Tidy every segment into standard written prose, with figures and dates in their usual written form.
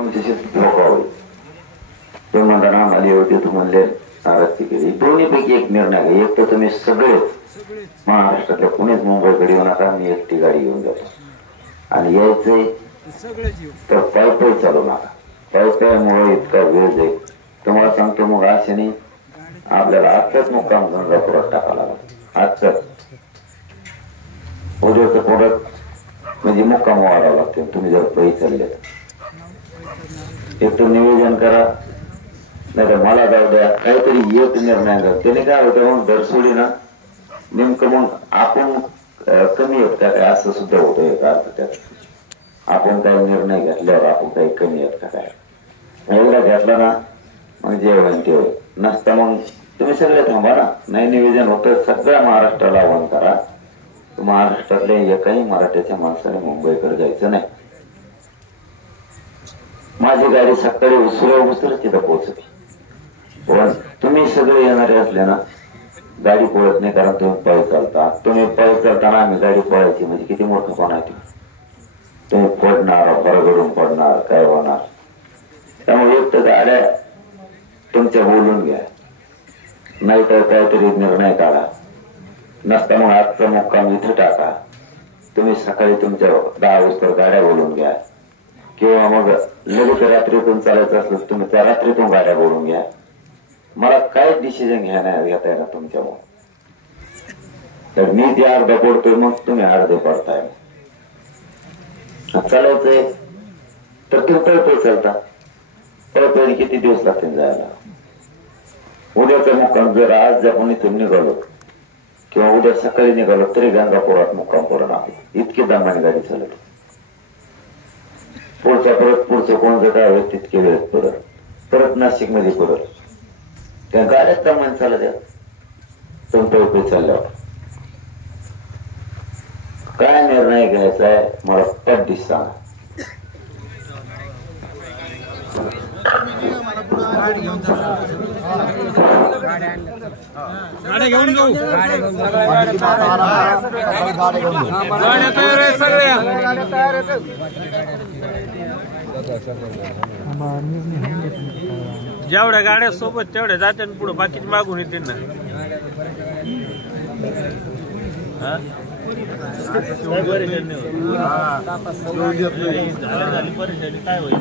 तुमच्याशी धोका होईल. ते म्हणताना आम्हाला येऊ तू म्हणले नाराजची केली. दोन्हीपैकी एक निर्णय आहे. एक तर तुम्ही सगळेच महाराष्ट्रातल्या पुणेच मुंबईकडे येऊ नका. मी एकटी गाडी घेऊन जातो आणि यायचंय तर पायी चालू नका. पायमुळे इतका वेळ जाईल. तुम्हाला सांगतो मग अशाने आपल्याला आजचाच मुक्काम गंगापुरात टाकावा लागला. आजचाच उद्याचं परत म्हणजे मुक्काम वाढावं लागते. तुम्ही जर पायी चालले एक तर नियोजन करा, नाही तर मला जाऊ द्या. काहीतरी एक निर्णय करा. त्याने काय होतं मग दरसोडी ना नेमकं मग आपण कमी आहेत का काय असं सुद्धा होतं. एक अर्थ त्यात आपण काही निर्णय घेतल्यावर आपण काही कमी आहेत का काय एवढा घेतला ना मग जे होईल ते होईल. नसता मग तुम्ही सगळे थांबा ना. नाही नियोजन होतं सगळ्या महाराष्ट्राला आव्हान करा. महाराष्ट्रातल्या एकाही मराठ्याच्या माणसाने मुंबईकडे जायचं नाही. माझी गाडी सकाळी उशिरा तिथं पोहोचते. पण तुम्ही सगळे येणारे असले ना गाडी पळत नाही. कारण तुम्ही पायी चालता. तुम्ही पायी चालताना आम्ही गाडी पळायची म्हणजे किती मोठं आहे. तुम्ही पडणार, बरगडून पडणार, काय होणार. त्यामुळे एक तर गाड्या तुमच्या बोलून घ्या, नाही तर काहीतरी निर्णय काढा. नसता मग आजचा मुक्काम इथं टाका. तुम्ही सकाळी तुमच्या 10 वाजता गाड्या बोलून घ्या किंवा मग लगेच रात्रीतून चालायचं असलं तुम्ही त्या रात्रीतून गाड्या बोलून घ्या. मला काय डिसिजन घेता येणार तुमच्यामुळे. तर मी ते अर्धा पडतोय मग तुम्ही अर्धे पडताय. चालायचंय तर तुम्ही पळतोय चालता. पळतोय किती दिवस लागतील जायला. उद्याचा मुक्काम जर आज आपण इथून निघालो किंवा उद्या सकाळी निघालो तरी गंगापुरात मुक्काम करून आहे. इतकी दमाने गाडी चालत. पुढचं कोण जर काय होईल तितके वेळेत परत नाशिक मध्ये परत त्या गाड्यात दमान चालत द्या. तुमच्या चालल्यावर काय निर्णय घ्यायचा आहे मला पट्टीस सांगा. गाड्या घेऊन जाऊ. गाड्या तयार आहेत सगळ्या. जेवढ्या गाड्या सोबत तेवढ्या जाते पुढे बाकीचे मागून येतील ना. झाली परिस्थिती काय होईल.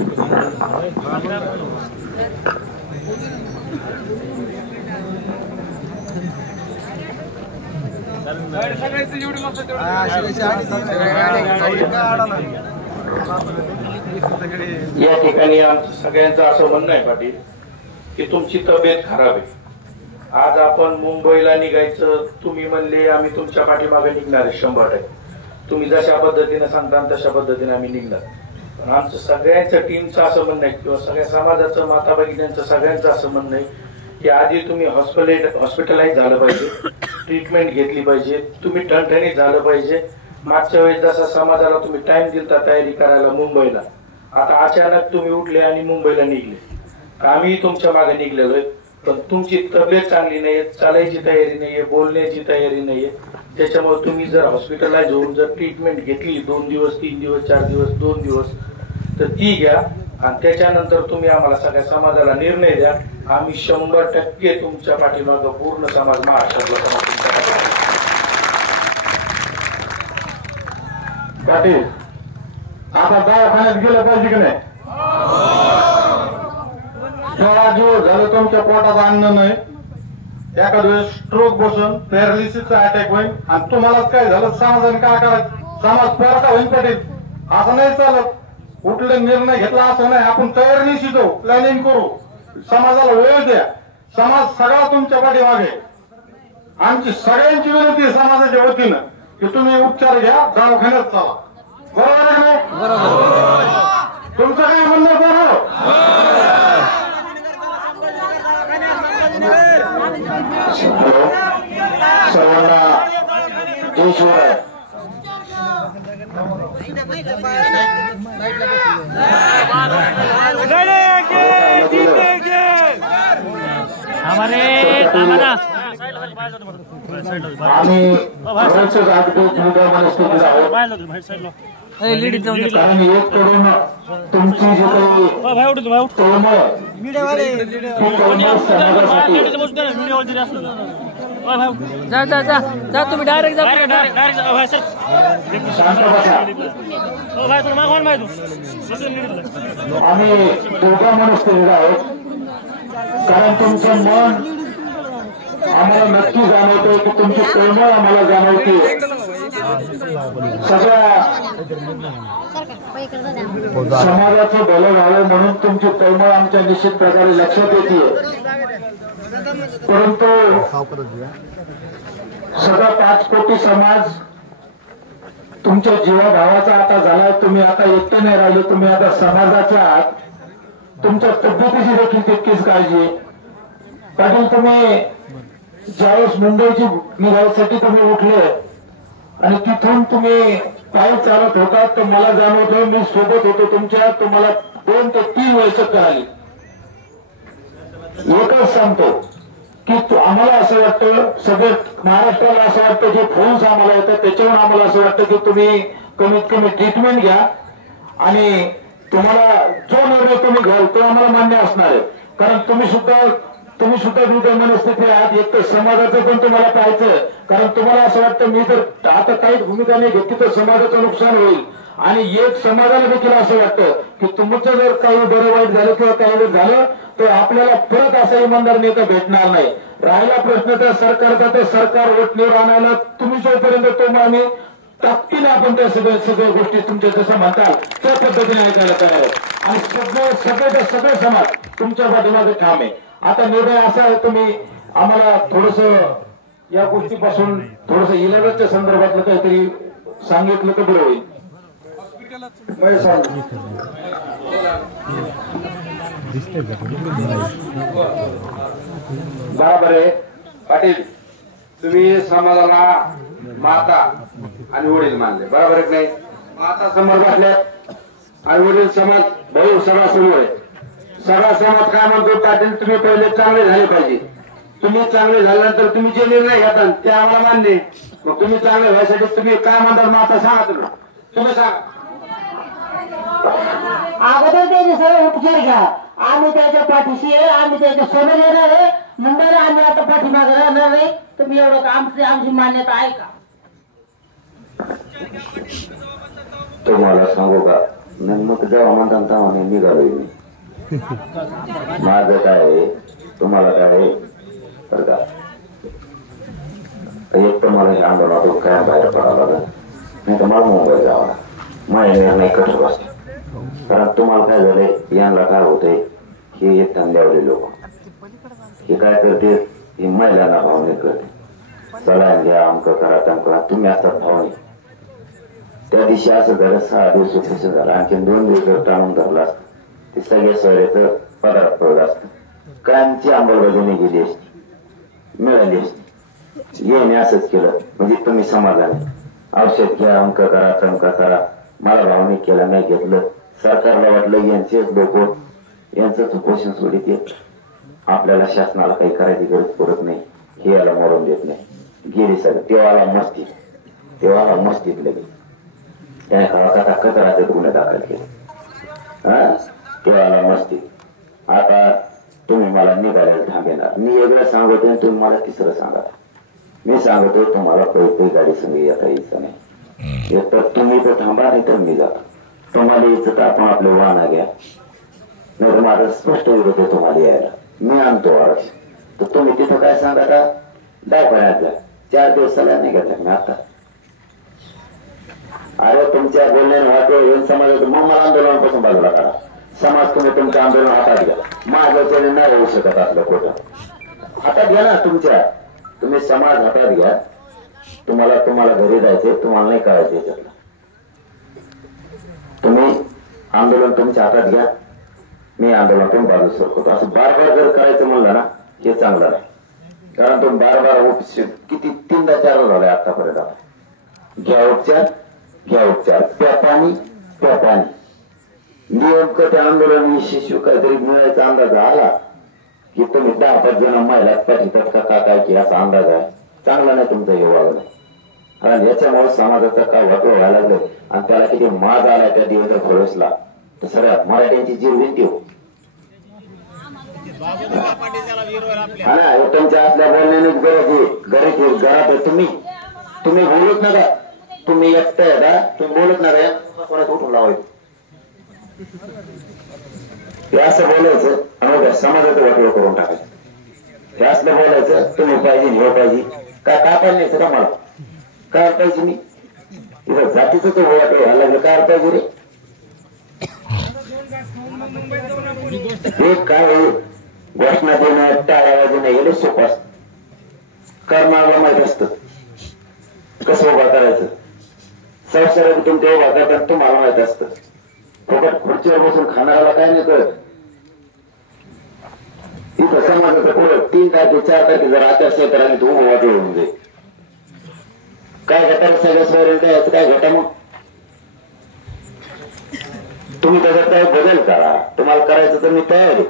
या ठिकाणी आमचं सगळ्यांचं असं म्हणणं आहे पाटील की तुमची तब्येत खराब आहे. आज आपण मुंबईला निघायचं. तुम्ही म्हणले आम्ही तुमच्या पाठीमागे निघणार आहे 100%. तुम्ही जशा पद्धतीने सांगता तशा पद्धतीने आम्ही निघणार. पण आमचं सगळ्यांचं टीमचं असं म्हणणं आहे किंवा सगळ्या समाजाचं माता भगिन्यांचं सगळ्यांचं असं म्हणणं आहे की आधी तुम्ही हॉस्पिटलाइज झालं पाहिजे. ट्रीटमेंट घेतली पाहिजे. तुम्ही ठणठणीत झालं पाहिजे. मागच्या वेळेस जसा समाजाला तुम्ही टाइम दिलता तयारी करायला मुंबईला, आता अचानक तुम्ही उठले आणि मुंबईला निघले. आम्ही तुमच्या मागे निघलेलो आहे. पण तुमची तब्येत चांगली नाहीये, चालायची तयारी नाहीये, बोलण्याची तयारी नाहीये. त्याच्यामुळे तुम्ही जर हॉस्पिटलाइज होऊन जर ट्रीटमेंट घेतली 2 दिवस 3 दिवस 4 दिवस 2 दिवस तर ती घ्या आणि त्याच्यानंतर तुम्ही आम्हाला सगळ्या समाजाला निर्णय द्या. आम्ही 100% तुमच्या पाठीमागं पूर्ण समाज महाराष्ट्रातला समाज तुमच्या पाठीमागे. पाटील आता दवाखान्यात गेलं पाहिजे की नाही. 16 दिवस झालं तुमच्या पोटात अन्न नाही. एखाद वेळेस स्ट्रोक बसून पॅरालिसिसचा अटॅक होईल आणि तुम्हालाच काय झालं समाजाने काय करायचं. समाज पोरका होईल पाटील. असं नाही चालत. कुठले निर्णय घेतला असं नाही. आपण तयारी शिकू, प्लॅनिंग करू, समाजाला वेळ द्या. समाज सगळा तुमच्या पाठीमागे. आमची सगळ्यांची विनंती आहे समाजाच्या वतीनं की तुम्ही उपचार घ्या, दवाखान्यात चाला. बरोबर आहे ना. तुमचं काय म्हणणं बरोबर. सर्वांना आम्ही कारण एक करून तुमची जी काही तळमळ आहे, ती तळमळ समाजासाठी जा तुम्ही डायरेक्ट शांत बसा. आम्ही दोघा मनस्थितीत आहोत, कारण तुमचं मन आम्हाला नक्की जाणवतंय की तुमची तळमळ आम्हाला जाणवते. सगळ्या समाजाचं भलं व्हावं म्हणून तुमची तळमळ आमच्या निश्चित प्रकारे लक्षात येते. परंतु सगळा 5 कोटी समाज तुमच्या जीवाभावाचा आता झालाय. तुम्ही आता एकटे नाही राहिले, तुम्ही आता समाजाच्या आहात. तुमच्या तब्येतीची देखील तितकीच काळजी आहे. पाटील, तुम्ही ज्यावेळेस मुंबईची निघायसाठी तुम्ही उठले आणि तिथून तुम्ही पायी चालत होता, तर मला जाणवतं मी सोबत होतो तुमच्या. तुम्हाला 2 ते 3 वेळ चक्कर आली. एकच सांगतो की आम्हाला असं वाटतं, सगळे महाराष्ट्राला असं वाटतं, जे फोन्स आम्हाला येतात त्याच्यावर आम्हाला असं वाटतं की तुम्ही कमीत कमी ट्रीटमेंट घ्या आणि तुम्हाला जो निर्णय तुम्ही घ्याल तो आम्हाला मान्य असणार आहे. कारण तुम्ही सुद्धा दुर्दैव मनस्थिती आहात. एक तर समाजाचं पण तुम्हाला पाहायचं, कारण तुम्हाला असं वाटतं मी जर आता काही भूमिका नाही घेतली तर समाजाचं नुकसान होईल. आणि एक समाजाला देखील असं वाटतं की तुमचं जर काही बरं वाईट झालं किंवा काही जर झालं तर आपल्याला परत असा इमानदार नेता भेटणार नाही. राहिला प्रश्न त्या सरकारचा, तर सरकार वटणीवर आणायला तुम्ही जोपर्यंत तो आम्ही ताकदीने आपण त्या सगळ्या गोष्टी तुमच्या जसं म्हणताल त्या पद्धतीने ऐकायला तयार आहे. आणि सगळे समाज तुमच्या पाठीमागे ठाम आहे. आता निर्णय असा आहे, तुम्ही आम्हाला थोडस या गोष्टीपासून थोडस इलाजाच्या संदर्भातलं काहीतरी सांगितलं तर बरं होईल. बरोबर आहे पाटील, तुम्ही समाजाला माता आणि वडील मानले, बरोबर आहे की नाही? माता समोर बसल्यात आणि वडील समाज भाऊ सगळा समोर आहे. सगळा समाज काय म्हणतो, पाटील तुम्ही पहिले चांगले झाले पाहिजे. तुम्ही चांगले झाल्यानंतर तुम्ही जे निर्णय घेता ते आम्हाला मान्य. मग तुम्ही चांगले व्हायसाठी तुम्ही काय म्हणता माता सांगा, तुम्ही सांगा. अगोदर त्याचे सगळे उपचार घ्या. आम्ही त्याच्या पाठीशी आहे, आम्ही त्याच्या समोर येणार आहे. मुंबईला आम्ही आता पाठीमागे राहणार नाही. तुम्ही एवढं आमची मान्यता आहे का? तुम्हाला सांगू का, मग जेव्हा म्हणता तेव्हा मी निघालो. माझं काय आहे, तुम्हाला काय आहे बरं का, एक तर मला हे आंदोलनातून काय बाहेर पडावं लागलं, नाही तर मला मुंबई जावं. माझे निर्णय कठोर असते. कारण तुम्हाला काय झालंय, यांना काय होतंय, हे एक धंद्यावले लोक हे काय करते, हे महिलांना भावनिक करते. चला घ्या, अमकं करा तमकं करा, तुम्ही असतात भावनिक. त्या दिवशी असं झालं, 6 दिवस उपस्थित झालं, आणखी 2 दिवस जर टाळून धरला असतं ते सगळ्या सोयऱ्याचं पदार्थ पडलं असतं. कायमची अंमलबजावणी गेली असती, मिळाली असती. येणे असंच केलं म्हणजे तुम्ही समाधानी, औषध घ्या, अमकं करा तमकं करा. मला भावनिक केलं, नाही घेतलं. सरकारला वाटलं यांचेच लोक यांचंच उपोषण सोडित येत, आपल्याला शासनाला काही करायची गरज पडत नाही, हे याला मरून देत नाही. गेली सगळं. तेव्हा मस्तीत लगेच त्याने काळात कचराचे गुन्हे दाखल केले. तेव्हा मस्तीत. आता तुम्ही मला निघायला थांबेणार. मी वेगळं सांगतोय, तुम्ही मला तिसरं सांगा. मी सांगतोय तुम्हाला पैसे गाडी संग येता यायचं नाही. एक तर तुम्ही तर थांबा, नाही तर मी जातो. तुम्हाला यायचं तर आपण आपले वाहना घ्या, नाही तर माझा स्पष्ट विरोध आहे तुम्हाला यायला. मी आणतो आरक्षण, तर तुम्ही तिथं काय सांगा का, दाखवण्यात जा. 4 दिवसाला नाही घेतला मी आता. अरे तुमच्या बोलण्याने वाटलं येऊन समाजाचं मग मला आंदोलनापासून बाजूला करा. समाज तुम्ही तुमचं आंदोलन हातात घ्या. माझ्याच्याने नाही होऊ शकत असलं खोटं. हातात घ्या ना तुमच्या, तुम्ही समाज हातात घ्या. तुम्हाला घरी जायचे, तुम्हाला नाही करायचं याच्यातलं. तुम्ही आंदोलन तुमच्या हातात घ्या, मी आंदोलनातून बाजू सरकतो. असं बार जर करायचं म्हणलं ना, हे चांगलं नाही. कारण तुम्ही बार किती 3दा 4दा झालाय आतापर्यंत. घ्या उपचार, प्या पाणी. नेमकं त्या आंदोलन यशस्वी काहीतरी मिळायचा अंदाज आला की तुम्ही 10-5 जण महिला पाठीतात का काय की असा अंदाज आहे. चांगला नाही तुमचा हे वागणं. कारण याच्यामुळे समाजाचा काय वाटलं व्हायला लागलं. आणि त्याला किती माज आला त्या देवेंद्र फडणवीसला, तर सगळ्या मराठ्यांची जीव विनंती हो. तुमच्या असल्या बोलण्याने गरज घरात तुम्ही बोलत नका. तुम्ही एकटा आहे का, तुम्ही बोलत नका, कोणाच उठून लावायचं हे असं बोलायचं आणि समाजाचं वाटोळ करून टाकायचं. हे असलं बोलायचं तुम्ही पाहिजे हे पाहिजे काय पाहिजे का मला काय पाहिजे मी इथं जातीचं तो वाटोळ व्हायला लागलं काय पाहिजे रे. हे काय घोषणा देणं टाळ्या वाजवणं गेलं सोपं असतं. करणाऱ्याला माहित असतं कसं उभा करायचं. संसारात तुमच्या उभा करताना तुम्हाला माहित असतं. फुकट खुर्चीवर बसून खाणाऱ्याला काय नाही कळत. इथं समाजाचं पुढं 3 तारखे 4 तारखे जर आचारसंहिता राहिली तर उभं वाटोळ होऊन जाईल. काय घटा सगळ्या सोयरे काय याचं काय घटा मग तुम्ही त्याच्यात काय बदल करा. तुम्हाला करायचं तर मी तयार आहे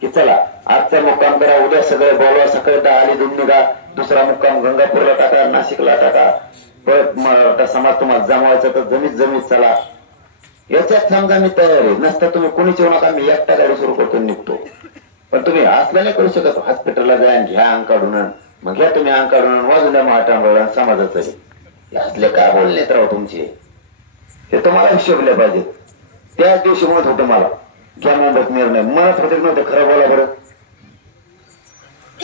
की चला आजचा मुक्काम करा, उद्या सगळे बोलवा, सकाळी आली दूध निघा, दुसरा मुक्काम गंगापूरला टाका, नाशिकला टाका, परत समाज तुम्हाला जमवायचा तर जमीत चला. याच्यात समजा मी तयार आहे. नसता तुम्ही कोणीच येऊ नका, मी एकटा गाडी सुरू करतो निघतो. पण तुम्ही असला नाही करू शकत. हॉस्पिटलला जा घ्या अंग काढून, मग घ्या तुम्ही अंग काढून वाजून महाटांगळ समाजाचं असले काय बोललेत राव तुमचे. हे तुम्हाला हिशोबले पाहिजेत. त्याच दिवशी म्हणत होतं मला घ्या मुंबईत निर्णय, म्हणत होते नव्हते खरं बोला बरं.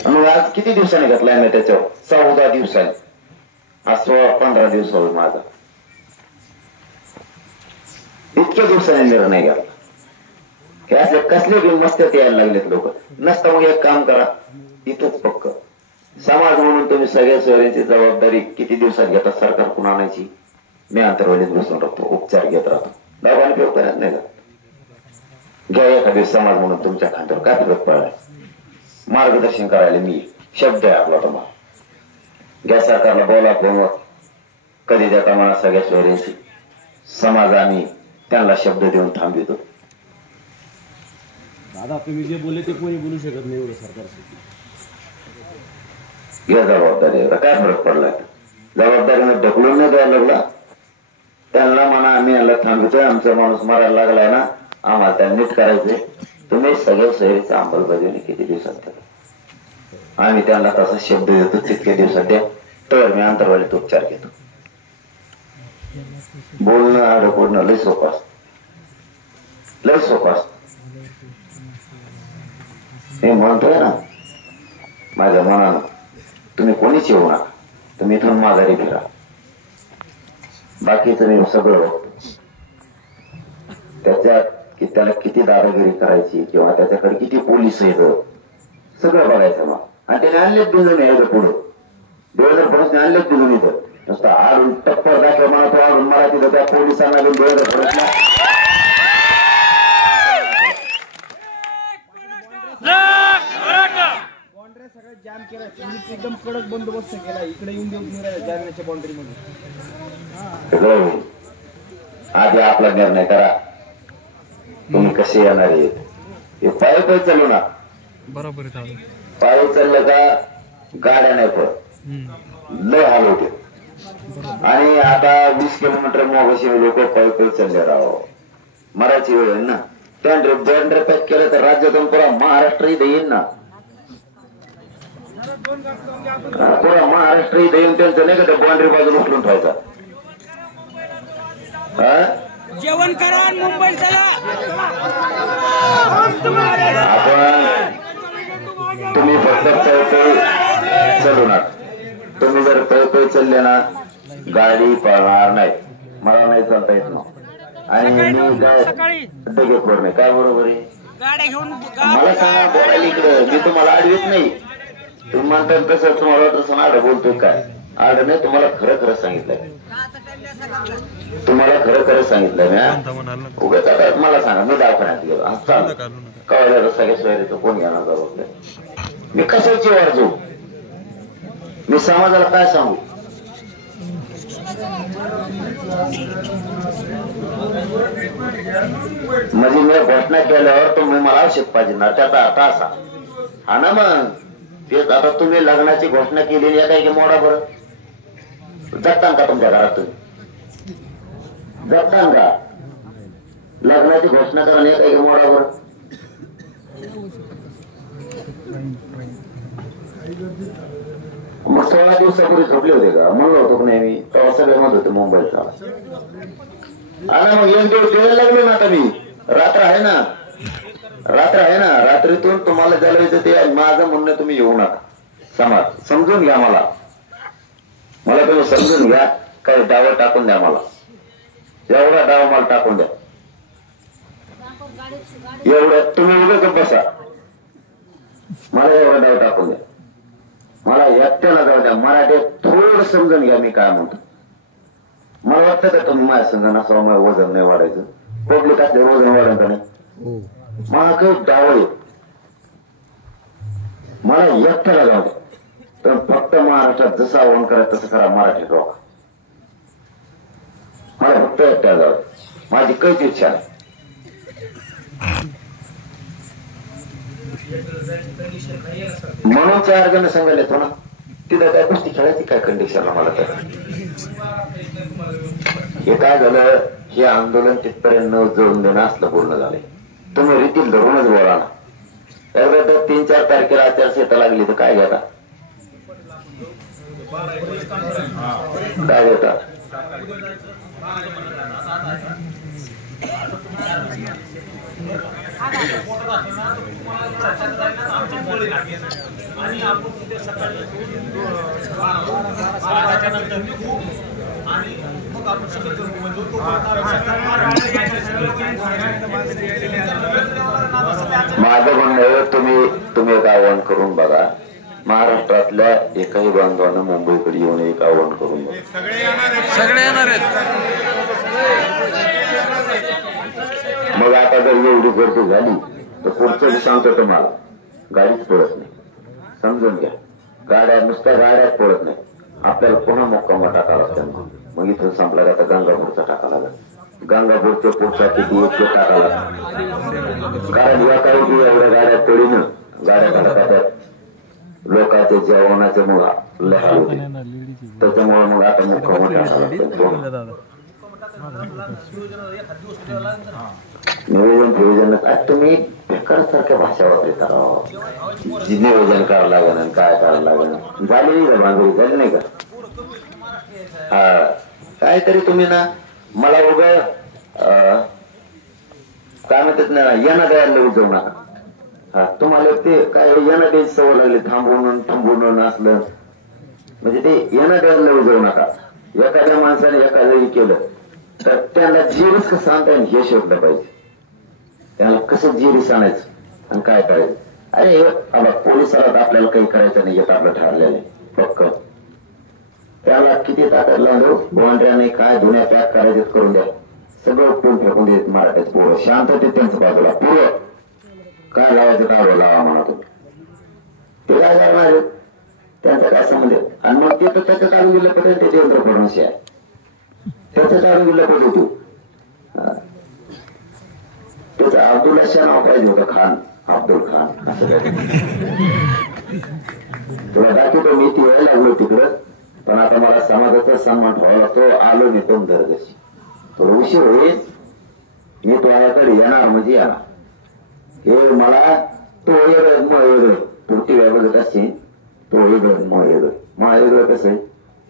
मग आज किती दिवसांनी घेतलाय मी त्याच्यावर 14 दिवसांनी. आज 15 दिवस होईल माझा. इतक्या दिवसांनी निर्णय घ्यावा. हे असले कसले बिल मस्त्यात यायला लागलेत लोक. नसता मग एक काम करा इथंच पक्क समाज म्हणून तुम्ही सगळ्या सोयऱ्यांची जबाबदारी किती दिवसात घेतात सरकार कुणा आणायची. मी अंतरवालीत बसून राहतो, उपचार घेत राहतो, दवाखाने उपयोग करत नाही का. घ्या एखादी समाज म्हणून तुमच्या खांद्यावर काय फरक पडलाय. मार्गदर्शन करायला मी शब्द आहे आपला तुम्हाला. घ्या सरकारला बोला फोनवर कधी देता मला सगळ्या सोयऱ्यांची. समाज आम्ही त्यांना शब्द देऊन थांबवितो. दादा तुम्ही जे बोलले ते कोणी बोलू शकत नाही एवढं सरकारसाठी. घ्या जबाबदारी. काय फरक पडलाय. जबाबदारीनं ढकलून नाही द्यायला लागला. त्यांना म्हणा आम्ही याला थांबवतोय, आमचा माणूस मारायला लागलाय ना, आम्हाला त्या नीट करायचंय. तुम्ही सगळ्या सोयीची अंमलबजावणी किती दिवसात करा. आम्ही त्यांना तसा शब्द देतो तितक्या दिवसात द्या, तर मी अंतरवालीत उपचार घेतो. बोलणं अडकवणं लय सोपं असत, लय सोपं असत. हे म्हणतोय ना माझ्या मनानं तुम्ही कोणीच येऊ नका, तुम्ही इथून माघारी फिरा. बाकीचं मी सगळं बघतो. त्याच्यात की त्याला किती दादागिरी करायची किंवा त्याच्याकडे किती पोलीस आहेत सगळं बघायचं मग. आणि त्याने आणलेच दिलं यायचं पुढे. देवेंद्र फडणवीसने आणलेच दिलं इथं. नुसतं आडून टप्पर दाखव मला तो आडून मला तिथं त्या पोलिसांना घेऊन देवेंद्र फडणवीसला सगळं जाम केला. एकदम कडक बंदोबस्त केला. इकडे येऊन देऊन जालन्याच्या बाउंड्री मध्ये. आधी आपला निर्णय करा तुम्ही कसे येणार आहेत. हे पायी चालू ना. बरोबर पायी चाललं का गाड्या नाही पडत, लय हाल होते. आणि आता 20 किलोमीटर मोगशी लोक पायी चालले राहावं. मराठी वेळ आहे ना. त्या बँड्रे पॅक केलं तर राज्यातून पुरा महाराष्ट्र इथे येईल ना. पुरा महाराष्ट्र इथे येईल. त्यांचं नाही का त्या बाउंड्री बाजूला उचलून ठेवायचा. जेवण करा मुंबई चला. आपण तुम्ही फक्त पै चालू ना. तुम्ही जर पै चालले ना गाडी पळणार नाही. मला नाही चालता येत ना. आणि मी काय डगेखोर नाही. काय बरोबर आहे. मला सांगा बोलायला इकडे मी तुम्हाला आडवीत नाही. तुम्ही म्हणतात तसं तुम्हाला तसं आड बोलतोय काय. आड नाही तुम्हाला खरं खरं सांगितलंय. तुम्हाला खरं खरं सांगितलंय ना. उगाच आता मला सांगा मी दवाखान्यात गेलो कळलं सगळ्या सोयरीचं कोण घेणार जबाबदारी. मी कशाची वाजू. मी समाजाला काय सांगू. म्हणजे मी घोषणा केल्यावर तुम्ही मला औषध पाहिजे ना. त्याचा अर्थ असा हा ना. मग तेच आता तुम्ही लग्नाची घोषणा केलेली आहे काय की मोडा बरं जाता का तुमच्या घरात. तुम्ही जगतान का लग्नाची घोषणा करा नाही काही मोडावर मग 16 दिवसापूर्वी झोपले होते का म्हणलं होतो नाही मी तेव्हा सगळे मत होते मुंबईचा आणि मग द्यायला लागले ना आता मी रात्र आहे ना रात्रीतून तुम्हाला जलवायचं ते माझं म्हणणं तुम्ही येऊ नका समाज समजून घ्या मला तुम्ही समजून घ्या काही डाव टाकून द्या मला एवढा डाव मला टाकून द्या एवढं तुम्ही उभे बसा मला एवढा डाव टाकून द्या मला एकट्याला जाऊ द्या मराठीत थोडं समजून घ्या मी काय म्हणतो मला वाटतं का तुम्ही माझ्या संघ नसावं माझं वजन नाही वाढायचं पब्लिक असले वजन वाढत नाही मला काही डाव आहे मला एकट्याला जाऊ द्या तर फक्त महाराष्ट्रात जसं आव्हान करायचं तसं करा मराठीत रोखा मला फक्त एकट्याला जाऊ द्या माझी काहीच इच्छा नाही म्हणून 4 जण सांगायला येतो ना तिथं काय कुस्ती खेळायची काय कंडिशनला मला तर हे काय झालं हे आंदोलन तिथपर्यंत न जोडून देणं असलं बोलणं झालंय तुम्ही रीतील धरूनच बोला ना एकदा तर 3-4 तारखेला आचारसंहिता लागली तर काय घेता काय घेता माझं म्हणणं आहे तुम्ही एक आव्हान करून बघा महाराष्ट्रातल्या एकाही बांधवांना मुंबईकडे येऊन एक आव्हान करून बघा सगळे येणार आहेत मग आता जर एवढी गर्दी झाली तर पुढचं सांगतो तुम्हाला गाडीच पळत नाही समजून घ्या नुसत्या गाड्याच पळत नाही आपल्याला पुन्हा मुक्कामा टाकावा लागतो मग इथून संपला आता गंगापूरचा टाका लागला गंगापूरच्या पुढचा किती योग्य टाका लागला कारण या काही एवढ्या गाड्या पडीनं गाड्या काढतात लोकांच्या जेवणाचे मुळे लहान होते त्याच्यामुळे मग आता मुक्कामा टाका लागतो नियोजन काय तुम्ही बेकार सारख्या भाषा वापरता नियोजन करावं लागेल काय करावं लागेल झाली का बांधवी झाली नाही का हा काहीतरी तुम्ही ना मला उभं काय म्हणतात ना यांना द्यायला उजवू नका हा तुम्हाला ते काय यांना द्यायची सवय लागली थांबवून असलं म्हणजे ते यांना द्यायला उजवू नका एखाद्या माणसाने एखादं केलं तर त्यांना जिरीस कसं आणता येईल हे शोधलं पाहिजे त्याला कसं जिरीस आणायचं आणि काय करायचं अरे बाबा पोलिसाला आपल्याला काही करायचं नाही येत आपलं ठरलेलं फक्त त्याला किती ताकद लावलो बॉन्ड्याने काय धुण्या पॅक करायचे करून द्या सगळं उपटून फेकून देत मराठीत पूर्व शांततेत त्यांचं बाजूला पूर्व काय लावायचं काय लावा म्हणा तुम्ही ते काय करणार त्यांचा काय संबंध आणि मग ते तर त्याचं काढून दिलं पटेल ते देवेंद्र फडणवीस आहे त्याचं काढून दिलं पटेल तू त्याचं अब्दुल्ला शाह नाव पाहिजे होतं खान अब्दुल खान असं काय तुला दाखवतो मी ती व्हायला लागलो तिकडं पण आता मला समाजाचा सन्मान ठेवायला तो आलो मी तो दरदशी थोडं उशीर होईल मी तो याकडे येणार म्हणजे येणार हे मला तो वेगळं पुरती बघत असेल तो वेगळं वेगळं कसं आहे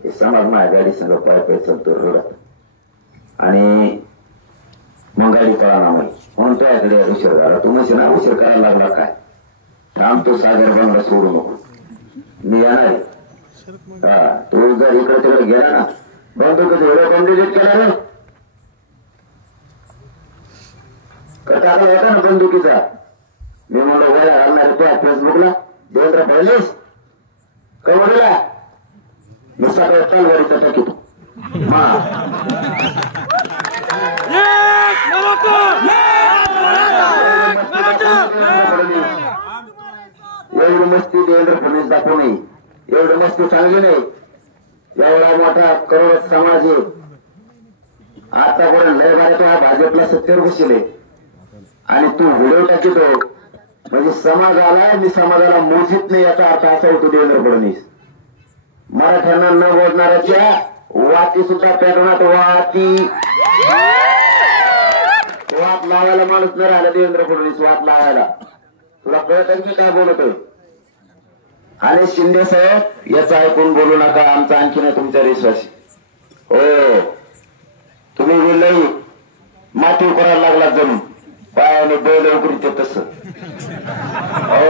हे समाज माझ्या गाडी संग पाय चालतो रडत आणि मग गाडी पळा म्हणून तो याकडे उशीर झाला तू म्हणजे ना उशीर करायला लागला काय थांब तो सागर बनला सोडू नको मी येणार आहे हा तू जर इकडे तिकडे गेला ना बंदूक एवढं कॉम्प्लिकेट केला ना कसा होता ना बंदुकीचा मी म्हणलं वया घालणार त्या फेसबुकला देवेंद्र फडणवीस कवडला मी सगळ्या चालवारीचा टाकीतो एवढी मस्ती देवेंद्र फडणवीस दाखवू नये एवढी मस्ती चांगली नाही एवढा मोठा करोड समाज आहे आतापर्यंत लय बारे तो हा भाजपला सत्तेवर बसले आणि तू व्हिडिओ टाकीतो म्हणजे समाजाला मी समाजाला मोजीत नाही याचा अर्थ असा होतो देवेंद्र फडणवीस मराठ्यांना न बोलणाऱ्याच्या वाती सुद्धा पेटवणार वाती. वात लावायला माणूस न राहिला देवेंद्र फडणवीस, वात लावायला. तुला कळत मी काय बोलतोय? आणि शिंदे साहेब याचं ऐकून बोलू नका, आमचा आणखी नाही तुमच्या विश्वासी. हो तुम्ही गेलंही माती करायला लागला जणू पायाने बैल उकरीचे तसं. हो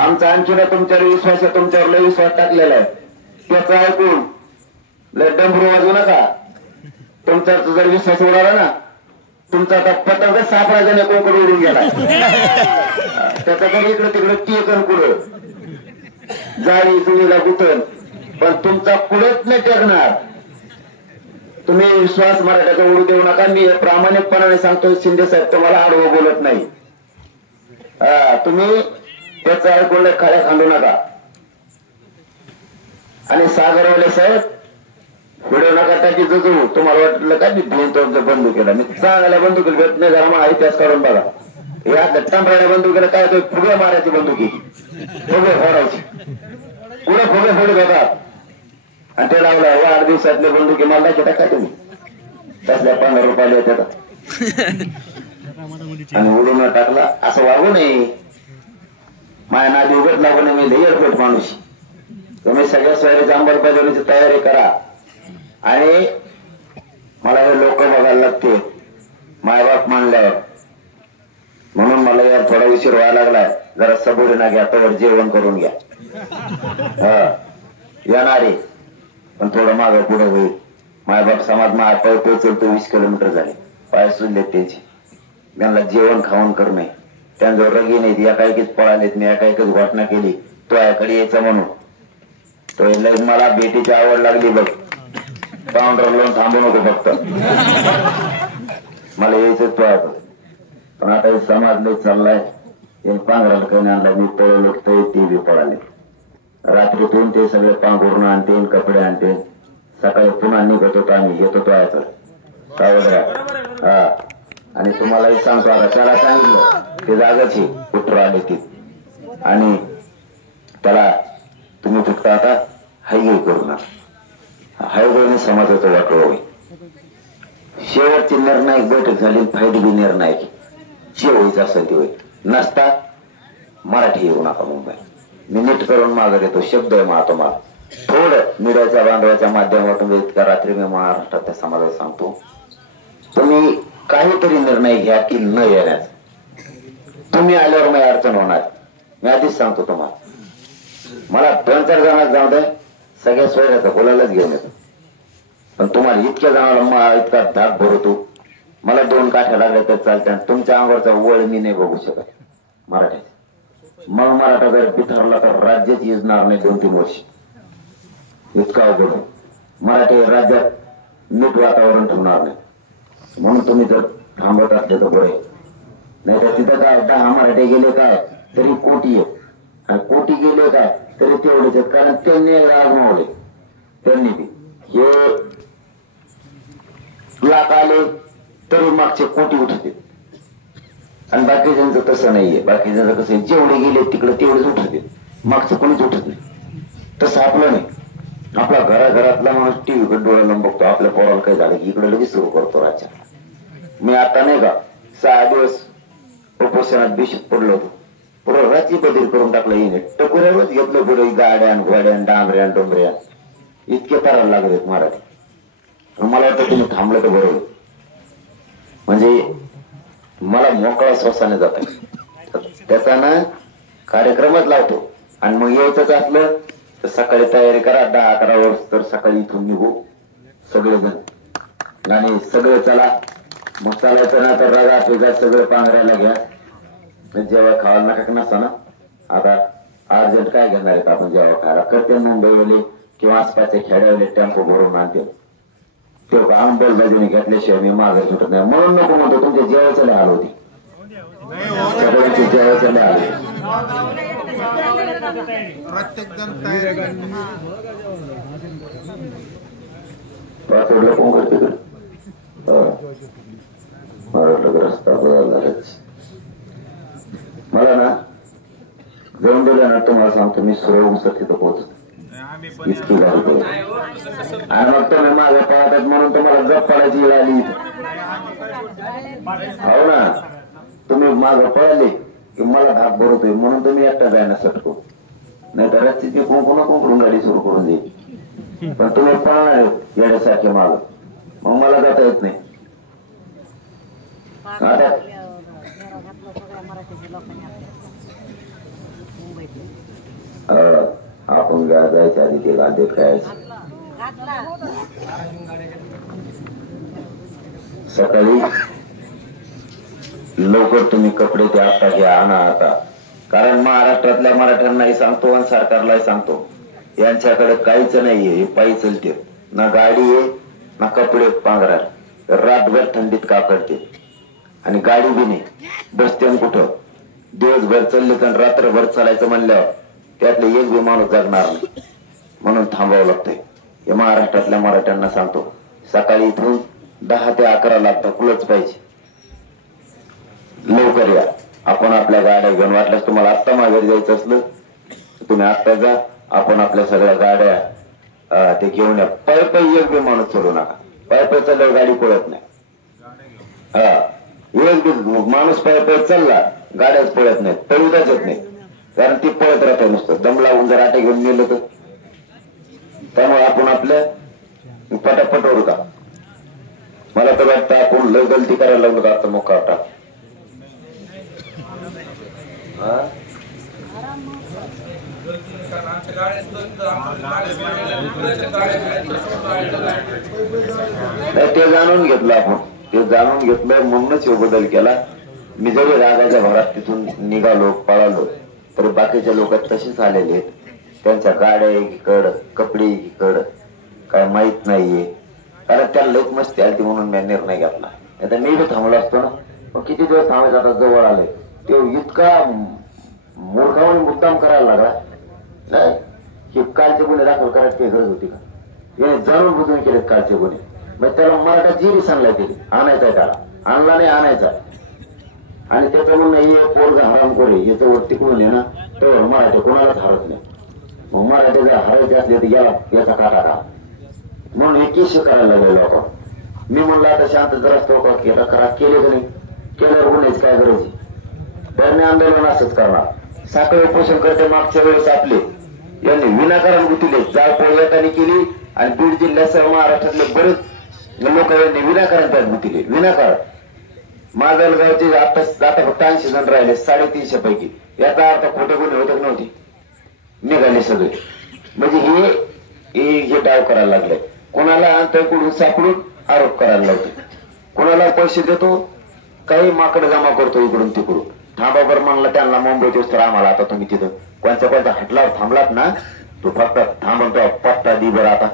आमचा आणखी नाही तुमच्यावर विश्वास आहे, तुमच्यावर लय विश्वास टाकलेला आहे. त्याचं ऐकून लय डंबरू वाजू नका. तुमच्यावर जर विश्वास उडाला ना, तुमचा आता पतंग सापडायचा नाही कोकण उडून गेला. त्याच्याकडे इकडे तिकडे टेकन कुठं जाळी जुळीला गुतन, पण तुमचा कुठेच नाही टेकणार. तुम्ही विश्वास मराठ्याचा उडू देऊ नका. मी प्रामाणिकपणाने सांगतो शिंदे साहेब, तुम्हाला आडवं बोलत नाही. तुम्ही त्याचा ऐकून खाल्या खांदू नका. आणि सागरवाले साहेब व्हिडिओ नका टाकी जो तुम्हाला वाटलं काय मी दोन बंदुकीला मी चांगल्या बंदुकीला भेट नाही झाला. मला इतिहास काढून बघा. या टंबराच्या बंदुकीला काय होतं, फुगे मारायची बंदुकी, फुगे फोडायची, पुढे फुगे फोडत होतात. आणि ते लावलं वाढदिवसातले बंदुकी मला नाही काय तुम्ही त्यातल्या 15 रुपयाला येतात आणि उडून टाकला. असं वागू नये. माझ्या नादी उघड लागू नये. मी एअरपोर्ट माणूस. तुम्ही सगळ्या सोयरीच्या अंमलबजावणीची तयारी करा. आणि मला हे लोक बघायला लागते मायबाप मानल्यावर, म्हणून मला यार थोडा उशीर व्हायला लागलाय. जरा सबुरीना घ्या, तोवर जेवण करून घ्या. येणारे पण थोडं मागं पुढे होईल. मायबाप समाज पाय पाय चलतो 20 किलोमीटर झाले, पाय सुजले त्यांचे. त्यांना जेवण खाऊन करणे, त्यांच्यावर रगी नाही. एकाएकीच पळालेत. मी एकाएकच घटना केली. तो याकडे यायचा म्हणून तो मला भेटीची आवड लागली बघ. काउंटर लावून थांबू नको फक्त, मला यायचं तो आहे. पण आता हे समाज लय चाललाय. हे पांघराला काही आणला. मी पळलो तर ते बी पळाले. रात्रीतून ते सगळे पांघरून आणते, कपडे आणते. सकाळी पुन्हा निघत होतो आम्ही. येतो तो आहे सावध. हा आणि तुम्हालाही सांगतो आता त्याला सांगितलं ते जागाची कुठं आले ती. आणि त्याला तुम्ही फक्त आता हायवे करू नका. हायवेने समाजाचं वाटोळ होईल. शेवटची निर्णायक बैठक झाली. फायदे बी निर्णायक जे व्हायचं असेल ते होईल. नसता मराठी येऊ नका मुंबई. मी नीट करून मागं घेतो. शब्द आहे मा तुम्हाला थोडं मीडियाच्या बांधवाच्या माध्यमातून इतक्या रात्री मी महाराष्ट्रातल्या समाजाला सांगतो, तुम्ही काहीतरी निर्णय घ्या की न येण्याचा. तुम्ही आल्यावर माझी अडचण होणार. मी आधीच सांगतो तुम्हाला. मला 2-4 जणांना जाऊ दे, सगळ्या सोयऱ्याचा बोलायलाच घेऊन येतो. पण तुम्हाला इतक्या जणांना इतका धाक भरतो. मला 2 काठ्या लागल्या तर चालत्या. तुमच्या अंगावरचा वळ मी नाही बघू शकत मराठ्याचा. मग मराठा जर पिथरला तर राज्यात येणार नाही 2-3 वर्ष. इतका अवघड आहे. मराठी राज्यात नीट वातावरण ठेवणार नाही. म्हणून तुम्ही जर थांबत असले तर बरे. नाही तर तिथं काय 10 मराठे गेले काय तरी कोटी आहे. आणि कोटी गेले काय तरी तेवढेच आहेत. कारण त्यांनी आजमावले. त्यांनी बी हे लाख आले तरी मागचे कोटी उठते. आणि बाकीच्यांचं तसं नाहीये. बाकीच्यांचं कसं जेवढे गेले तिकडे तेवढेच उठते. मागचं कोणीच उठत नाही. तसं आपलं नाही. आपला घराघरातला माणूस टीव्हीकडे डोळ्याला बघतो. आपल्या पोराला काही झालं की इकडे लगेच सुरू करतो राज्यात. मी आता नाही का 6 दिवस उपोषणात बेशुद्ध पडलो होतो. पुढे राज्य बदल करून टाकलं. येणे टकोऱ्यावरच घेतलं. पुढे गाड्यान घोड्यान डांबऱ्यान डोंबऱ्या इतके तारायला लागलेत मराठी. मला वाटतं तुम्ही थांबलं तर बरोबर. म्हणजे मला मोकळा श्वासाने जात आहे. त्याचा ना कार्यक्रमच लावतो. आणि मग यायचंच असलं तर सकाळी तयारी करा. 10-11 वर्ष तर सकाळी इथून निघू सगळेजण. आणि सगळं चला. मग चालायचं ना तर रागा पेगा सगळं पांघरायला घ्या. जेव्हा खायला नका नसा ना. आता अर्जंट काय घेणार आहेत आपण जेव्हा खायला. करते मुंबईवाले किंवा आसपासच्या खेड्यावाले टेम्पो भरून आणते. तेव्हा अंमलबजावणी घेतल्याशिवाय मी मागे सुटत नाही. म्हणून नको म्हणतो तुमच्या जेवायचं लय हाल होती. सगळ्यांची जेवायचं लय हाल होती. पाचवडला कोण करते रस्ता बदलणारच. मला ना जाऊन दिलं ना तुम्हाला सांगतो मी सुरळीत तिथं पोहोचतो. इतकी गाडी पळत आणि मग तुम्ही मागे पळतात म्हणून तुम्हाला गप पडायची वेळ आली. हो ना, तुम्ही मागे पळाले की मला भाग भरतोय म्हणून तुम्ही एकटा जायना सटको, नाही तर रस्त्याची कोण गाडी सुरू करून देईल. पण तुम्ही पळणार येण्यासारखे माग, मग मला जाता येत नाही. आता आपण जायच्या आधी ते गाडे खेळायचे. सकाळी लवकर तुम्ही कपडे ते आता घ्या आणा आता, कारण महाराष्ट्रातल्या मराठ्यांनाही सांगतो आणि सरकारलाही सांगतो, यांच्याकडे काहीच नाहीये. हे पायी चलते, ना गाडी आहे ना कपडे पांघरा, रातभर थंडीत काकडते आणि गाडी बी नाही. बसते कुठं दिवसभर चालले कारण रात्रभर चालायचं म्हणल्यावर त्यातले एक बी माणूस जगणार नाही, म्हणून थांबावं लागतंय. हे महाराष्ट्रातल्या मराठ्यांना सांगतो, सकाळी इथून 10 ते 11 धकलच पाहिजे. लवकर या, आपण आपल्या गाड्या घेऊन, वाटल्यास तुम्हाला आत्ता माघारी जायचं असलं तुम्ही आत्ता जा. आपण आपल्या सगळ्या गाड्या ते घेऊन या. पायी एक बी माणूस चढू नका, पायी चालल्यावर गाडी पळत नाही. एक बी माणूस पायी चालला गाड्याच पळत नाहीत, पळूच येत नाही, कारण ती पळत राहते नुसतं. दम लावून जर आटे घेऊन गेलं तर, त्यामुळे आपण आपल्या पटापट ओळखा. मला तर वाटतं आपण लय गलती करायला लागलो आता मोका टाक. ते जाणून घेतलं आपण, ते जाणून घेतलं म्हणूनच हे बदल केला. मी जरी रागाच्या भरात तिथून निघालो पळालो तर बाकीच्या लोक तसेच आलेले आहेत. त्यांच्या गाड्या एकीकड, कपडे एकीकड, काय माहित नाहीये. कारण त्या लोक मस्ती आली म्हणून मी निर्णय घेतला. आता मी बी थांबलो असतो ना, पण किती दिवस थांबायचं. आता जवळ आले ते इतका मूर्खावणी मुद्दाम करायला लागला नाही की कालचे गुन्हे दाखल करायची काही गरज होती का? याने जाणून बुजून केलेत कालचे गुन्हे. मग त्याला मराठा जिरी सांगलाय तरी आणायचा त्याला, आणला नाही आणायचा. आणि त्याचं म्हणणं हे पोरगा हराम करे याचं वर तिकडून आहे ना, तर मराठे कोणालाच हरत नाही. मग मराठे जर हरायचे असले तर याला याचा काटा का, म्हणून हे केस करायला लागलेलो आपण. मी म्हणलं आता शांत जर असतो का केला करा, केले का नाही, केल्यावर गुन्ह्याची काय गरज आहे. धरणे आंदोलन असंच करणार. साखळी उपोषण करते मागच्या वेळेस आपले यांनी विनाकारण गुंतले, जाळपोळ एकाने केली आणि बीड जिल्ह्यासह महाराष्ट्रातले बरेच लोक यांनी विनाकारण त्यात गुंतले. विनाकारण माजलगावचे आता फक्त 80 जण राहिले 350 पैकी. याचा अर्थ खोटे गुन्हे होतच नव्हते, निघाले सगळे. म्हणजे हे डाव करायला लागले. कोणाला अंतरकडून सापडून आरोप करायला लावतो, कोणाला पैसे देतो, काही माकडं जमा करतो इकडून तिकडून. थांबावर म्हणलं त्यांना मुंबईत तर आम्हाला आता तुम्ही तिथं कोणत्या हटलावर थांबलात ना, तो फक्त थांबतो पट्टा दी बरं. आता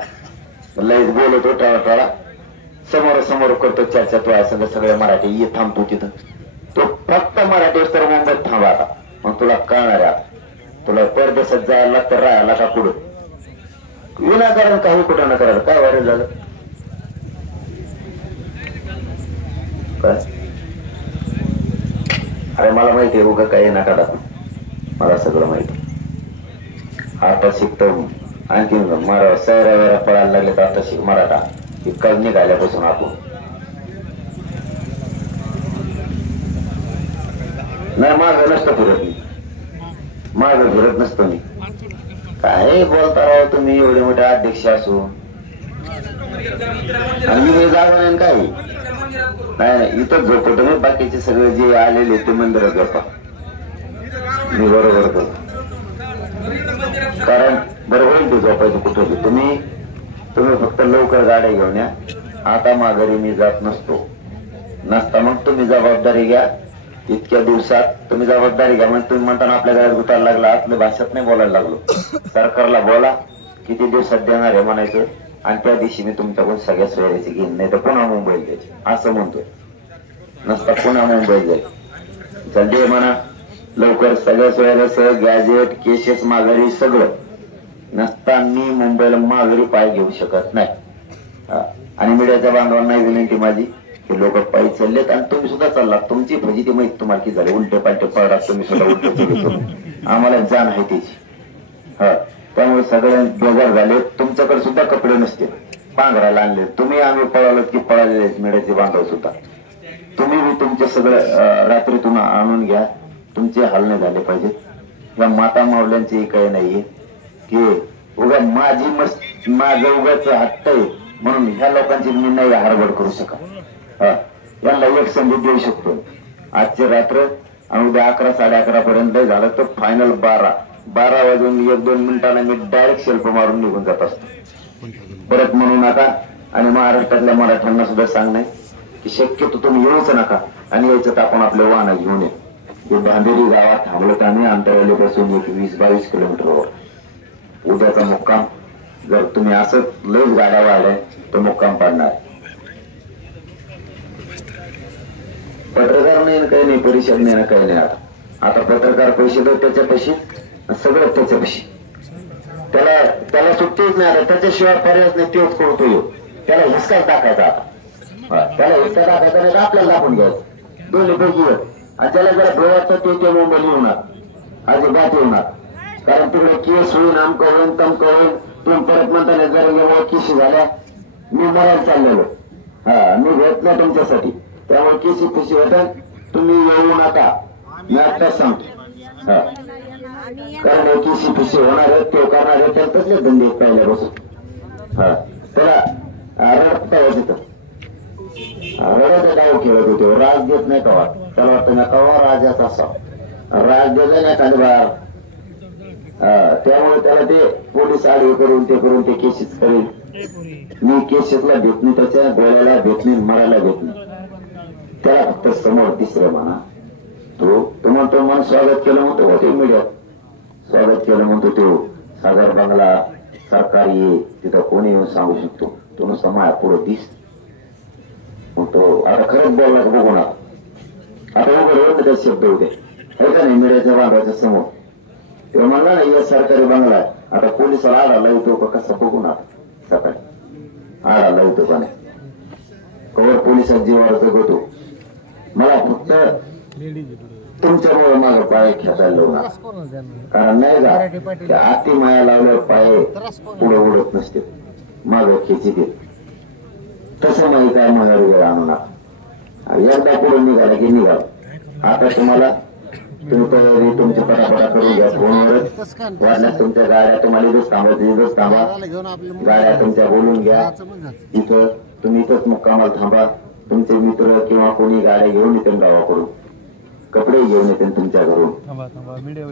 लयच बोलतो टाळा समोर करतो चर्चा. तो सगळे मराठी ये थांबतो तिथं, तो फक्त मराठी तर मुंबईत थांबा. आता मग तुला कळणार आहे, तुला परदेशात जायला लागतं राहायला का पुढं. विनाकारण काही कुठं न करायला काय व्हायरल झालं काय. अरे मला माहिती आहे उगा काही नका टाकू, मला सगळं माहिती. आता शिकतो आणखी मरा सैरा वेरा पळायला लागले तर आता शिक मराठा इतकाच निघाल्यापासून आपण नाही. माझं नसतं फिरत मी, माझं फिरत नसतो मी. काय बोलता राव तुम्ही एवढे मोठे अध्यक्ष असून, आणि मी जागा नाही काय नाही. इथंच झोपतो मी, बाकीचे सगळे जे आलेले ते मंदिरात झोपा. मी बरोबर करतो, कारण बरोबर ते झोपायचं कुठं. तुम्ही फक्त लवकर गाड्या घेऊन या. आता माघारी मी जात नसता. मग तुम्ही जबाबदारी घ्या. इतक्या दिवसात तुम्ही जबाबदारी घ्या. म्हणजे तुम्ही म्हणताना आपल्या गाड्यात गुतायला लागला, आपल्या भाषेत नाही बोलायला लागलो. सरकारला बोला किती दिवसात देणार आहे म्हणायचं, आणि त्या दिवशी मी तुमच्याकडून सगळ्या सोयऱ्याची घेईन, नाही तर पुन्हा मुंबईला जायची असं म्हणतोय. नसता पुन्हा मुंबईला जाईल. चल म्हणा लवकर सगळ्या सोयऱ्यासह गॅजेट केसेस माघारी सगळं. नसता मी मुंबईला माघारी पाय घेऊ शकत नाही. आणि मीडियाच्या बांधवांना विनंती माझी की लोक पायी चाललेत आणि तुम्ही सुद्धा चाललात. तुमची फजिती माहिती तुम्हाला की झाली, उलटे पालटे पडतात तुम्ही सुद्धा उलटे. आम्हाला जाण आहे त्याची. त्यामुळे सगळे बेजार झाले. तुमच्याकडे सुद्धा कपडे नसते, पांघरायला आणले तुम्ही. आम्ही पळालो की पळालेले मेढ्याचे बांधव सुद्धा. तुम्ही बी तुमचे सगळं रात्रीतून आणून घ्या. तुमचे हाल नाही झाले पाहिजेत. या माता मावल्यांची काही नाहीये की उगा माझी माझं उगाच हट्ट आहे म्हणून ह्या लोकांची मी नाही हरबड करू शकत. यांना एक संधी देऊ शकतो आजची रात्र आणि उद्या 11 साडे11 पर्यंत झालं तर फायनल 12 वाजून 1-2 मिनिटांना मी डायरेक्ट शेल्फ मारून निघून जात असतो. परत म्हणू नका. आणि महाराष्ट्रातल्या मराठ्यांना सुद्धा सांगणे की शक्यतो तुम्ही येऊच नका. आणि यायचं तर आपण आपल्या वाहन घेऊन ये. भांदेरी गावात थांबलो आम्ही अंतरवालीपासून 22 किलोमीटरवर. उद्याचा मुक्काम जर तुम्ही असं लयच गाड्या वाढल्या तर मुक्काम पाडणार. पत्रकार नाही काही नाही, परिषद नाही ना काही नाही. आता पत्रकार पैसे देत त्याच्यापाशी सगळं त्याच्यापाशी. त्याला सुट्टीच नाही. आता त्याच्याशिवाय पर्याय नाही. तेच करतो येऊ. त्याला हिसकाच टाकायचा. आता त्याला हिसका टाकायचा नाही तर आपल्याला दाखवून घ्यायचं. दोन्ही पैकी आणि त्याला जरा डोळ्याचं ते मुंबई होणार, अजिबात होणार. कारण तिकडे केस होईल, आमकं होईल, तमकं होईल. तुम्ही परत म्हणताना जरा एवढ्या केशी झाल्या मी मरायला चाललेलो. मी घेत नाही तुमच्यासाठी. त्यामुळे केसी खुशी होतात. तुम्ही येऊ नका. मी आत्ताच सांगतो. कारण केसी खुशी होणार आहेत ते करणार आहेत त्याला तसलेच धंदे पहिल्यापासून. त्याला रडता होत रडाचा डाव खेळत होते. राज देत नाही कवा. त्याला वाटतं ना कवा राजाचा असावा. राज देत नाही खाली बाहेर. त्यामुळे त्याला ते पोलीस आडवे करून ते केसीच करेल. मी केसेसला भेट नाही, त्याच्या गोळ्याला भेट नाही, मरायला भेट नाही. त्याला फक्त समोर तिसरं म्हणा. तो म्हणतो मन स्वागत केलं म्हणतो ते मीडियात. स्वागत केलं म्हणतो तो सागर बंगला सरकारी तिथं कोणी येऊन सांगू शकतो. तो नुसता माया पुढं दिस म्हणतो. आता खरंच बोलला का बघू ना. आता उघड त्या शब्द होते ऐका नाही मीडियाच्या बांधाच्या समोर. तेव्हा म्हणला ना या सरकारी बंगला आहे. आता पोलिसाला आडा लावतो का कसा बघू ना. सकाळी आडा लावतो का नाही. कवर पोलिसात जीवावर जगवतो. मला फक्त तुमच्यामुळे माझा पाय खेचायला लावणार. कारण नाही का आती माया लावल्यावर पाय पुढे उडत नसते, माग खेची देत. तसं नाही काय मायावर वेळ आणू नका. एकदा पुढे निघाला की निघाल. आता तुम्हाला तुम्ही तयारी तुमची पटापटा करून घ्या. फोनवरच वाढल्यास तुमच्या गाड्या तुम्हाला इथंच थांबायचं, इथंच थांबा. गाड्या तुमच्या बोलून घ्या. इथं तुम्ही इथंच मुक्कामाला थांबा. तुमचे मित्र किंवा कोणी गाड्या घेऊन येतील गावाकडून, कपडे घेऊन येतील तुमच्या घरून.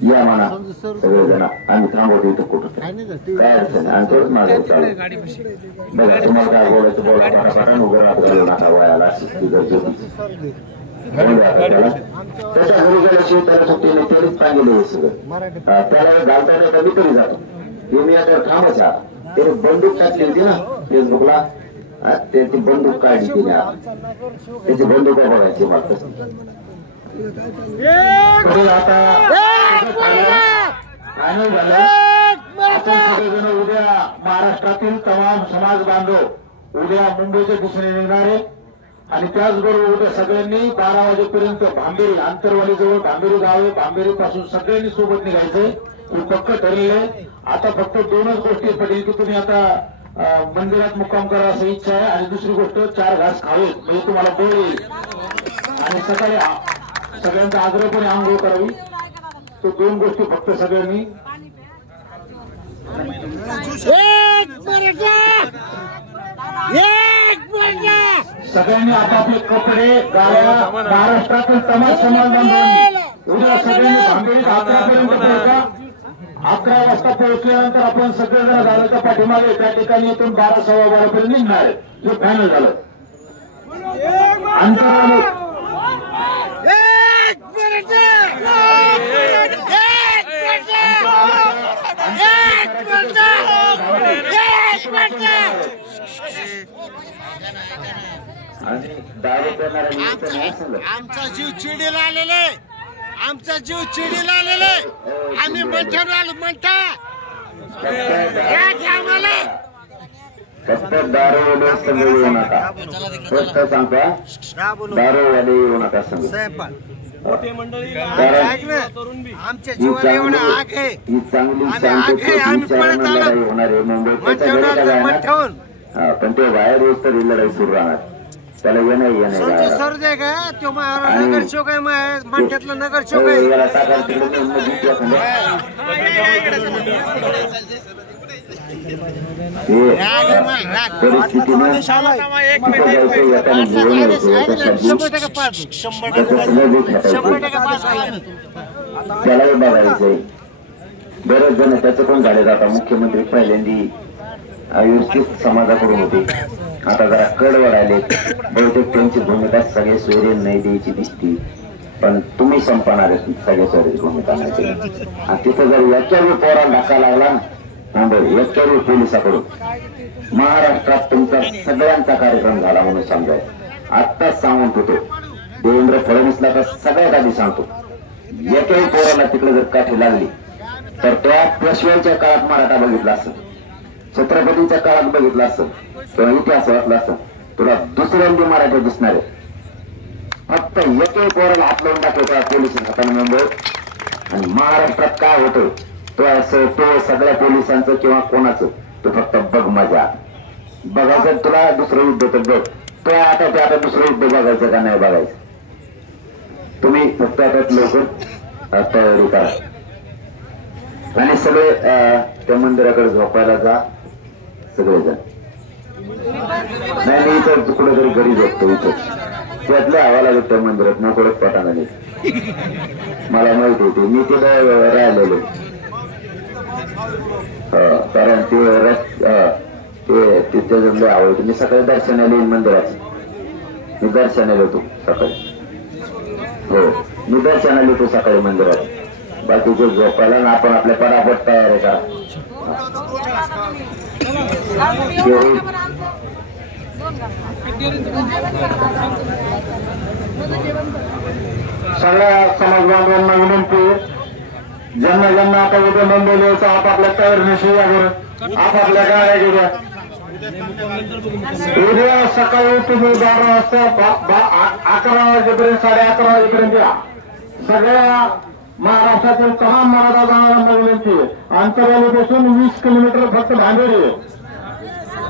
या म्हणा सगळेजण. आम्ही थांबवतो इथं कुठं काय अडचण आणि तोच माझं चालू. बघा तुम्हाला काय बोलायचं बोला. फारा उभं राहत घालू नका वयाला. शिस्ती गरजेची त्याच्या घरी गेल्याशिवाय त्याला सुट्टी नाही. त्यानेच सांगितलं सगळं. त्याला घालता नाही कधी तरी जातो. हे मी आता थांबच. त्याने बंदूक टाकली होती ना फेसबुकला. त्याची बंदूक काढली तिने. त्याची बंदूक बघायची मात्र. उद्या महाराष्ट्रातील तमाम समाज बांधव उद्या मुंबईच्या दिशेने निघणारे. आणि त्याचबरोबर उद्या सगळ्यांनी 12 वाजेपर्यंत भांबेरी आंतरवालीजवळ भांबेरी गाव आहे. भांबेरी पासून सगळ्यांनी सोबत निघायचंय. हे पक्क ठरलेलं आहे. आता फक्त 2च गोष्टी पडेल की तुम्ही आता मंदिरात मुक्काम करा असं इच्छा आहे. आणि दुसरी गोष्ट 4 घास खावेत म्हणजे तुम्हाला बोल येईल. आणि सकाळी सगळ्यांचा आग्रहपणे आंघोळ करावी. तो 2 गोष्टी फक्त सगळ्यांनी. सगळ्यांनी आपापले कपडे गाड्या महाराष्ट्रातील तमाम समाज बांधवांनी उद्या सगळ्यांनी भांबेरीत 11 पर्यंत पोहोचा. 11 वाजता पोहोचल्यानंतर आपण सगळेजण झाल्याच्या पाठीमागे त्या ठिकाणी इथून 12-12:15 पर्यंत निघणार आहे. हे फायनल झालं. अंतराने आमचा जीव चिडीला आलेले. आमचा जीव चिडीला आलेले. आम्ही म्हणतो म्हणता फक्त दारूवाले संघ येऊ नका. फक्त सांगता दारूवाले येऊ नका संघ. मोठी मंडळी आमच्या ही जीवाला एवढं चांगली आग आहे ही चांगली आम्ही आग आहे, आम्ही पळत विचारांना आलो. लढाई होणार आहे मुंबईत मन त्याच्या ठेवून घरी का आलो, मन जाणार? ठेवून हा, पण ते बाहेर रोज तर ही लढाई सुरू राहणार. त्याला येणं संजय बाहेर. सरोदे का तो आणि- नगरसेवक आहे मंठ्यातला नगरसेवक आहे. याला टाकायला तिकडे तर मग जिंकला समजा. परिस्थितीनं तिथं जायचं, येताना घेऊन यायचं, शंभर टक्के पास. त्याचं सगळं जे खेटायचं. 100% पास आहे. त्यालाही बघायचंय. बरेच जण त्याचं पण झाले. आता मुख्यमंत्री पहिल्यांदा व्यवस्थित समाजाकडून होते, आता जरा कड वळाले. बहुतेक त्यांची भूमिका सगळे सोयरे नाही द्यायची दिसती, पण तुम्ही संपणार सगळ्या सोयरीची भूमिका नाही. आणि तिथं जर याच्यावर पोराला धक्का लागला मुंबई याच्यावर पोलिसाकडून, महाराष्ट्रात तुमचा सगळ्यांचा कार्यक्रम झाला म्हणून समजायचं. आत्ताच सांगून होतो देवेंद्र फडणवीसला तर सगळ्यात आधी सांगतो, एकाही पोराला तिकडे जर काठी लागली तर त्या पेशव्यांच्या काळात मराठा बघितला असेल, छत्रपतींच्या काळात बघितला असेल किंवा इतिहास वाचला असेल, तुला दुसऱ्यांदी मराठा दिसणार आहे. फक्त एकही पोराला हात लावून टाकायचा पोलीस हाताने मुंबईत. आणि महाराष्ट्रात काय होतं तो असं तो सगळ्या पोलिसांचं किंवा कोणाचं तो फक्त बघ मजा बघायचं. तुला दुसरं युद्ध तर बघ तो आता दुसरं युद्ध बघायचं का नाही बघायचं. तुम्ही फक्त आता लवकर तयारी करा आणि सगळे त्या मंदिराकडे झोपायला जा सगळेजण. नाही इथं कुठेतरी घरी झोपतो इथं त्यातल्या हवाला लागत त्या मंदिरात मोकळच पटाना नाही. मला माहित होती मी तिला राहिलेलो कारण ते तिथे जमले आवडते. मी सकाळी दर्शनाला येईन मंदिरात. मी दर्शनाला येतो सकाळी. हो मी दर्शनाला येतो सकाळी मंदिरात. बाकीचे झोपायला ना आपण आपल्या परापट तयार आहे का. सगळ्या समाज बांधवांना विनंती, ज्यांना ज्यांना आता उद्या मुंबईला यायचं आपापल्या तयारीनिशी यावर आपापल्या गाड्या घेऊया. उद्या सकाळी तुम्ही 12 वाजता 11 वाजेपर्यंत 11:30 वाजेपर्यंत या. सगळ्या महाराष्ट्रातील तमाम मराठा जाणाऱ्यांना विनंती आहे. अंतरावलीपासून 20 किलोमीटर फक्त भांडेरी आहे.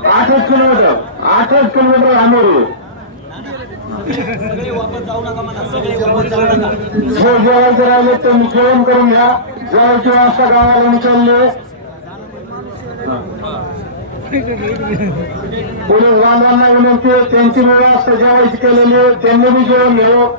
8 किलोमीटर भांडेरी. जे जेवायचे राहिले त्यांनी जेवण करून घ्या. जेवायची व्यवस्था गावाला निघाले. पोलीस बांधवांना विनंती आहे, त्यांची व्यवस्था जेवायची केलेली आहे, त्यांनी बी जेवण घ्यावं.